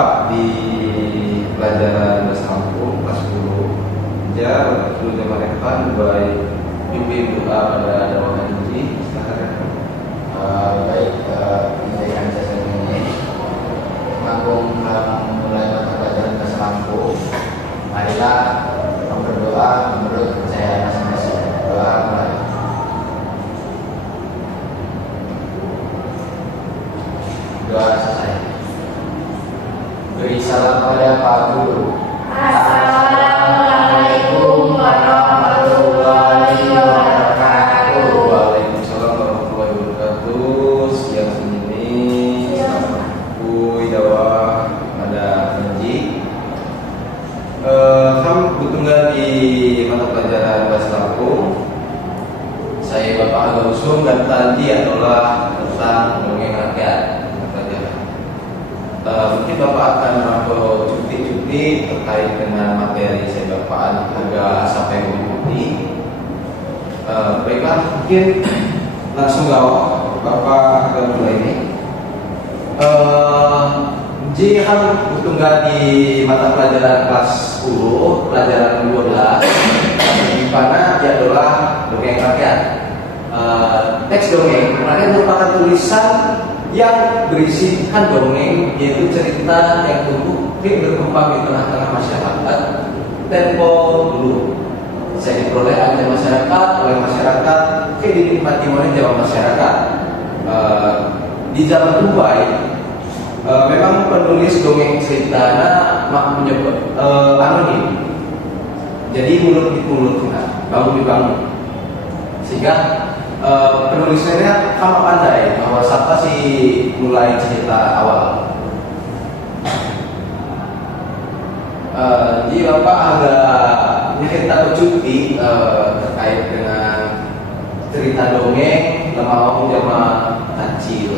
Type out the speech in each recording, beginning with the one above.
Bapak di pelajaran bahasa Lampung kelas 10. Ya, perlu dimaafkan baik pimpin doa pada doa haji. Silakan. Baik, menjadikan saya ini mengagung memulai mata pelajaran bahasa Lampung. Marilah berdoa menurut kepercayaan masing-masing. Doa mulai. Doa selesai. Beri salam pada Pak Guru. Assalamualaikum warahmatullahi wabarakatuh. Waalaikumsalam warahmatullahi wabarakatuh. Siang ini Kui Jawa ada Haji. Kami bertunggal di mata pelajaran bahasa Lampung. Saya Bapak Aga Usung dan tadi adalah tentang dongeng rakyat. Mungkin Bapak akan melakukan cuti-cuti terkait dengan materi saya Bapak agak sampai mengikuti. Baiklah, mungkin langsung gawat Bapak akan mulai ini. Jiham bertunggal di mata pelajaran kelas 10, pelajaran 12, di mana dia adalah dongeng rakyat. Teks dongeng rakyat merupakan tulisan yang berisikan dongeng, yaitu cerita yang tumbuh berkembang di tengah-tengah masyarakat tempo dulu. Saya diperoleh oleh masyarakat, dinikmati oleh Jawa masyarakat. Di zaman Dubai, memang penulis dongeng ceritanya menyebut anonim. Jadi mulut di mulut, bangun di bangun, sehingga penulisnya kamu pandai bahwa siapa sih mulai cerita awal. Jadi Bapak agak kita cuti terkait dengan cerita dongeng lemawong jama kecil.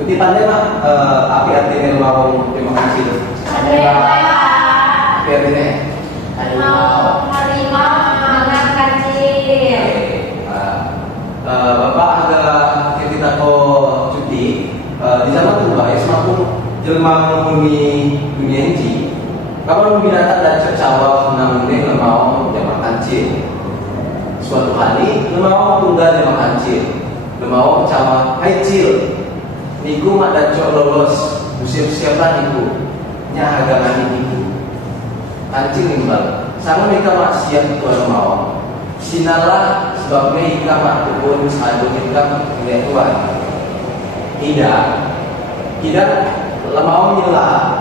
Cuti pandai mah apa artinya lemawong jama kecil? Apa artinya? Harimau anak kecil. Bapak agak kita cuti di zaman Dubai semakin jelma menghuni dunia ini. Kapan binatang dan cacawa namunnya lemau jama kancil. Suatu hari lemau tunggal jama kancil. Lemau cawa haicil. Niku mak dan cok lolos siap-siapan niku. Nya agangan niku. Kancil nimbal. Sama mereka mak siap itu lemau. Sinalah sebabnya ika mak kebun sadu ika lihat tuan. Tidak lemau nyela.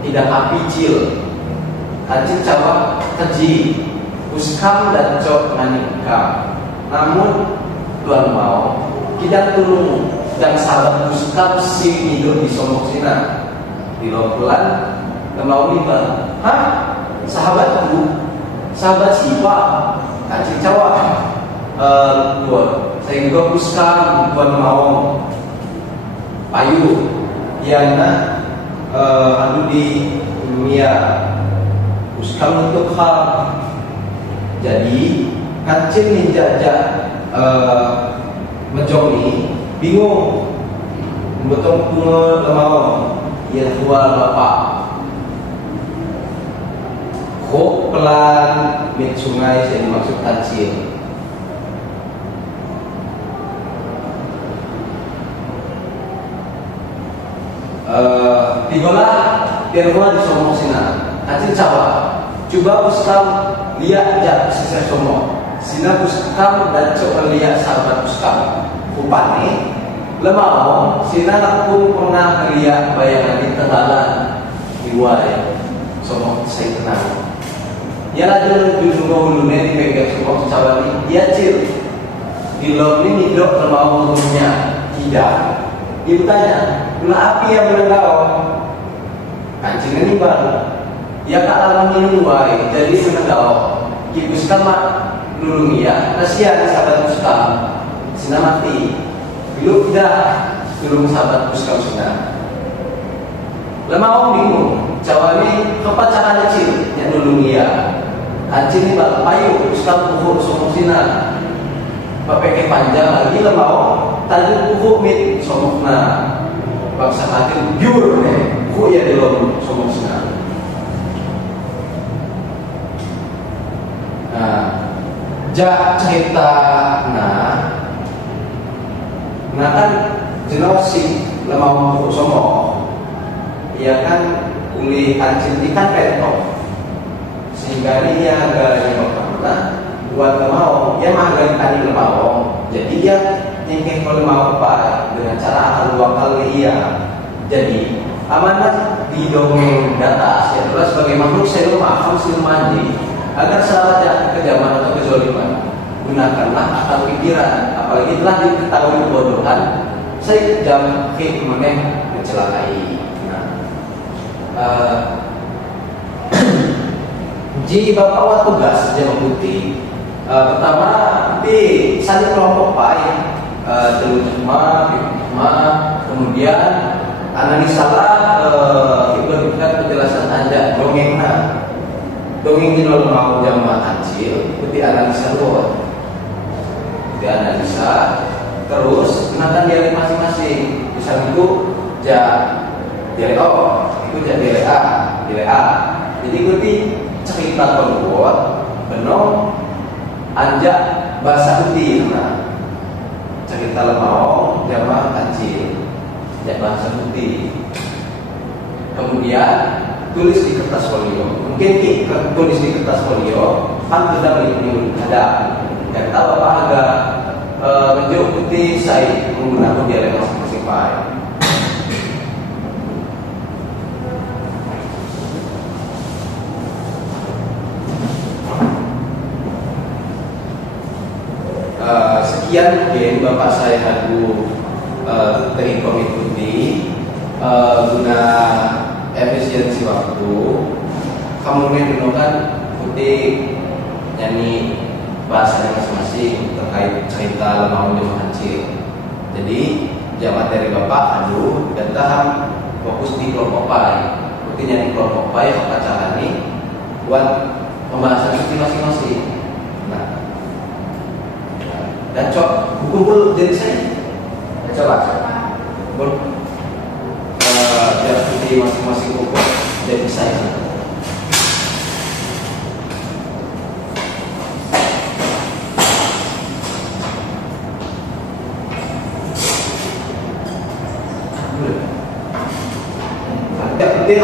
Tidak api cil, kacil cawa keji, uskam dan cok nanika. Namun tuan mau tidak tulung dan sahabat uskam si hidup di sombong sina di lompulan lemau libat. Hah? Sahabatku, sahabat siapa? Kacil cawa. Saya juga uskam tuan mau payu, yana. Anu di dunia uskam untuk hal. Jadi kacil ninjajak menjomi bingung betul bunga lemau ya jual bapak kok pelan mit sungai saya dimaksud kacil. Tigolah terwa di somong sina kacil cawa coba uskam lihat jak sisa somong sina uskam dan coba lihat sahabat uskam upani lemau sina lakun pernah lihat bayangan di tegalan diwai somong saya kenal ya lagi dulu hulunya di pegang somong cawa ni dia cil di lom ini dok lemau hulunya tidak. Ibu tanya, gula api yang menenggau? Kancingnya nih bang. Ya kak lama minum wae, jadi menenggau. Ibu sama lulung ya, kasihan sahabat muskam. Sina mati. Belum tidak, lulung sahabat muskam sina. Lama orang bingung, jawabnya kepacaran kecil, yang lulung ya. Kancing ini bang, payu, muskam pukul somong sina. Pakai panjang lagi lemau tadi pukul mit somokna bangsa hati biur nih buku ya belum sombong senang. Nah, cerita nah kan jenosi lemau buku sombong, ya kan uli hancil ikan petok, sehingga dia agak karena buat lemau, dia mah tadi lemau, jadi dia tingkah kalau lemau apa dengan cara akal dua kali iya. Jadi amanat di dongeng data ya adalah sebagai makhluk saya paham silmandi agar sahabat ke zaman atau kezaliman gunakanlah akal pikiran, apalagi telah diketahui kebodohan saya jam hikmah mencelakai. Ji bapak awal tugas jam putih pertama di saling kelompok baik terutama kemudian analisalah berikan penjelasan anda dongeng di mau jamaah kecil putih analisa luar dianalisa terus kenakan dialek masing-masing misal itu dialek itu dialek A jadi ikuti cerita keluar benar anjak bahasa putih cerita lemau jamaah kecil bahasa putih kemudian tulis di kertas folio mungkin tulis di kertas folio kan sudah ada dan kalau agak menjauh putih saya menggunakan dialek masing-masing baik. Sekian mungkin bapak saya hadir dari komite guna efisiensi waktu kamu menggunakan putih nyanyi bahasanya masing-masing terkait cerita lemau jemaah kecil. Jadi jamaah dari bapak dan tahap fokus di kelompok pai putih nyanyi kelompok pai apa ini buat pembahasan putih masing-masing. Dan kumpul jadi saya coba biar putih masing-masing kumpul jadi saya. Putih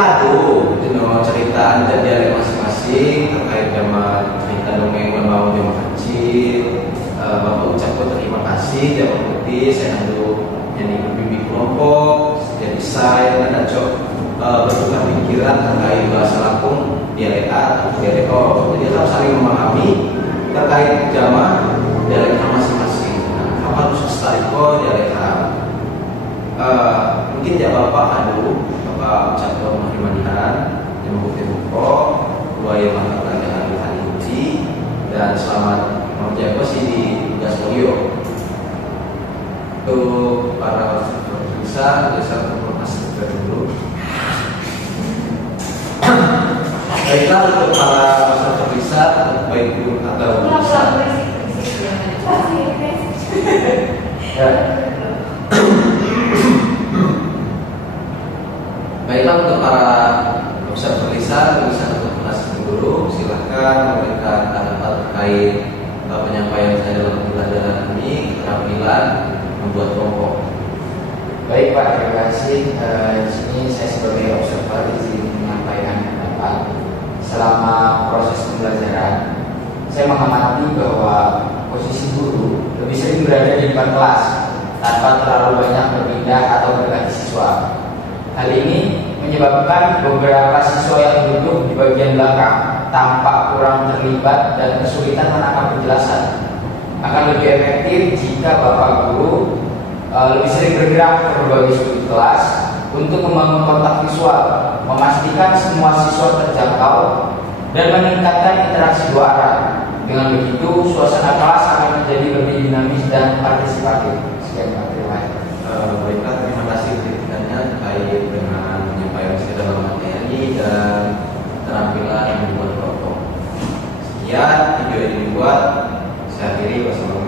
cerita anda dialek masing-masing terkait zaman cerita dongeng lemau jemaah kecil. Bapak ucapkan terima kasih jawab putih saya handuk nyanyi pembimbing kelompok jadi saya dan bertukar pikiran terkait bahasa Lampung dialek A atau dialek O. Jadi harus saling memahami terkait jamaah dialek masing-masing. Apa harus stariko dialek A? Mungkin jawab bapak handuk bapak ucapkan menghormatikan yang bukti pokok dua yang mengatakan jangan hari uji dan selamat menjaga sih di tugas folio untuk para pemirsa saya informasi dulu. Baiklah untuk para pemirsa baik guru atau pemirsa baiklah untuk para pemirsa untuk penasihat guru silahkan memberikan tanggapan terkait penyampaian saya dalam pembelajaran ini keterampilan membuat kelompok. Baik Pak, terima kasih. Di sini saya sebagai observer izin menyampaikan pendapat. Selama proses pembelajaran, saya mengamati bahwa posisi guru lebih sering berada di depan kelas tanpa terlalu banyak berpindah atau berganti siswa. Hal ini menyebabkan beberapa siswa yang duduk di bagian belakang tampak kurang terlibat dan kesulitan menangkap penjelasan. Akan lebih efektif jika Bapak Guru lebih sering bergerak ke berbagai sudut kelas untuk membangun kontak visual, memastikan semua siswa terjangkau, dan meningkatkan interaksi dua arah. Dengan begitu, suasana kelas akan menjadi lebih dinamis dan partisipatif. Sekian Pak, terima kasih. Baiklah, terima kasih kritikannya terkait dengan penyampaian saya dalam materi dan keterampilan membuat kelompok. Sekian video ini dibuat. Saya akhiri. Wassalamualaikum.